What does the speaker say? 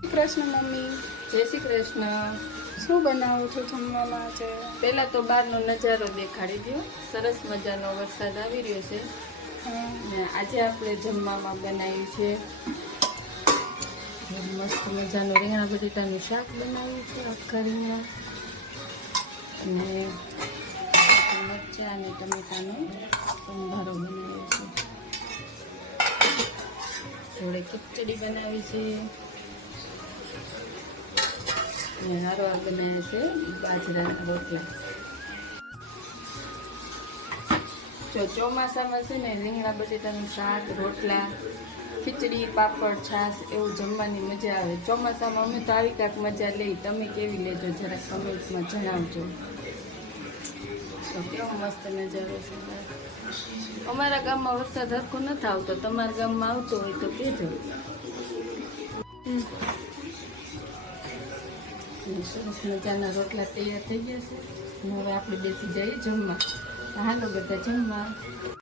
Krishna mummy. જય શ્રી કૃષ્ણ. શું બનાવું છું જમવામાં આજે પહેલા તો બહારનો નજારો દેખાડી દો સરસ મજાનો વરસાદ આવી રહ્યો છે. આજે આપણે જમવામાં બનાવ્યું છે. મસ્ત મજાનું રીંગણા બટેટાનું શાક બનાવ્યું છે આખા રીંગણા અને મરચાં અને ટમેટાનો સંભારો બનાવ્યો છે. જોડે ખીચડી બનાવી છે. અને હારવા બનાવે છે બાજરાના રોટલા. જો ચોમાસામાં છે ને રીંગણા બટેટાનું શાક, રોટલા, ખીચડી, પાપડ, છાશ એવું જમવાની મજા આવે. ચોમાસામાં અમે તો આવી કાંક મજા લઈ. તમે કેવી લેજો? જરાક કમેન્ટમાં જણાવજો. તો કેવો મસ્ત નજારો છે. અમારા ગામમાં વરસાદ હરખો નથી આવતો. તમારા ગામમાં આવતો હોય તો કહેજો સરસ મજાના રોટલા તૈયાર થઈ ગયા છે. હવે આપણે બેસી જઈએ જમવા. હાલો બધા જમવા.